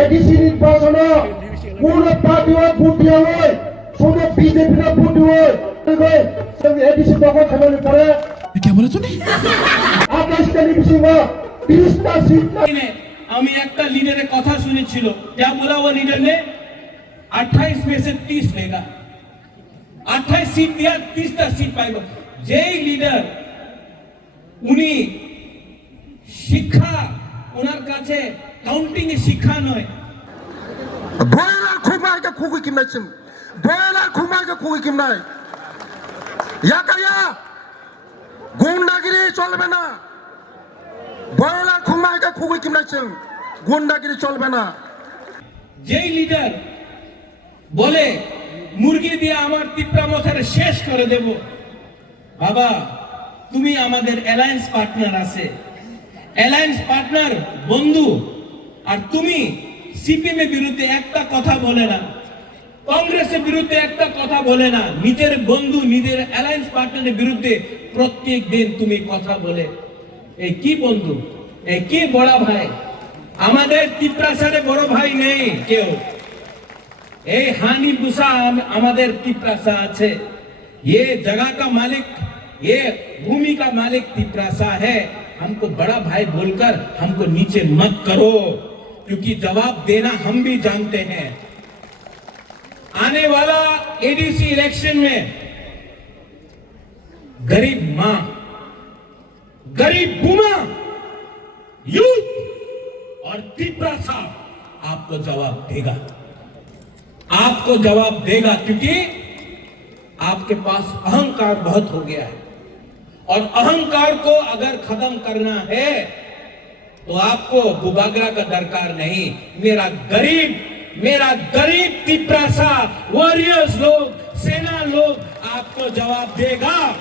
ADC নির্বাচন কোন party vote দিয়ে হয় শুধু বিজেপি না ভোট হয় एडीसी दखल खाने पड़े क्या बोला तूने 28 एडीसी में 30টা सीट আমি একটা लीडर কথা শুনেছিল क्या बोला वो लीडर ने 28 में से 30 लेगा 28 सीट दिया 30টা सीट पाएगा যেই लीडर উনি শিক্ষা ওনার কাছে কাউন্টিং এ শিক্ষা নয় বয়লার খুমাইকে খুকি কিমনাইছেন বয়লার খুমাইকে খুকি কিমনাই ইয়াকারিয়া গুন্ডাগিরি চলবে না বয়লার খুমাইকে খুকি কিমনাইছেন গুন্ডাগিরি চলবে না যেই লিডার বলে মুরগি দিয়ে আমার তিপ্রা মথারে শেষ করে দেব বাবা তুমি আমাদের অ্যালায়েন্স পার্টনার আছে অ্যালায়েন্স পার্টনার বন্ধু আর তুমি সিপিএম এর বিরুদ্ধে একটা কথা বলে না কংগ্রেসের বিরুদ্ধে একটা কথা বলে না নিজের বন্ধু নিজের অ্যালায়েন্স পার্টনারের বিরুদ্ধে প্রত্যেক দিন তুমি কথা বলে এই কি বন্ধু এই কি বড় ভাই আমাদের তিপ্রাসারে বড় ভাই নেই কেউ এই হানি বুসা আমাদের তিপ্রাসা আছে ये जगह का मालिक ये भूमि का मालिक तिप्रासा है हमको बड़ा भाई बोलकर हमको नीचे मत करो क्योंकि जवाब देना हम भी जानते हैं आने वाला एडीसी इलेक्शन में गरीब मां गरीब बुमा यूथ और तिप्रासा आपको जवाब देगा क्योंकि आपके पास अहंकार बहुत हो गया है और अहंकार को अगर खत्म करना है तो आपको बुबागरा का दरकार नहीं मेरा गरीब तिप्रासा वॉरियर्स लोग सेना लोग आपको जवाब देगा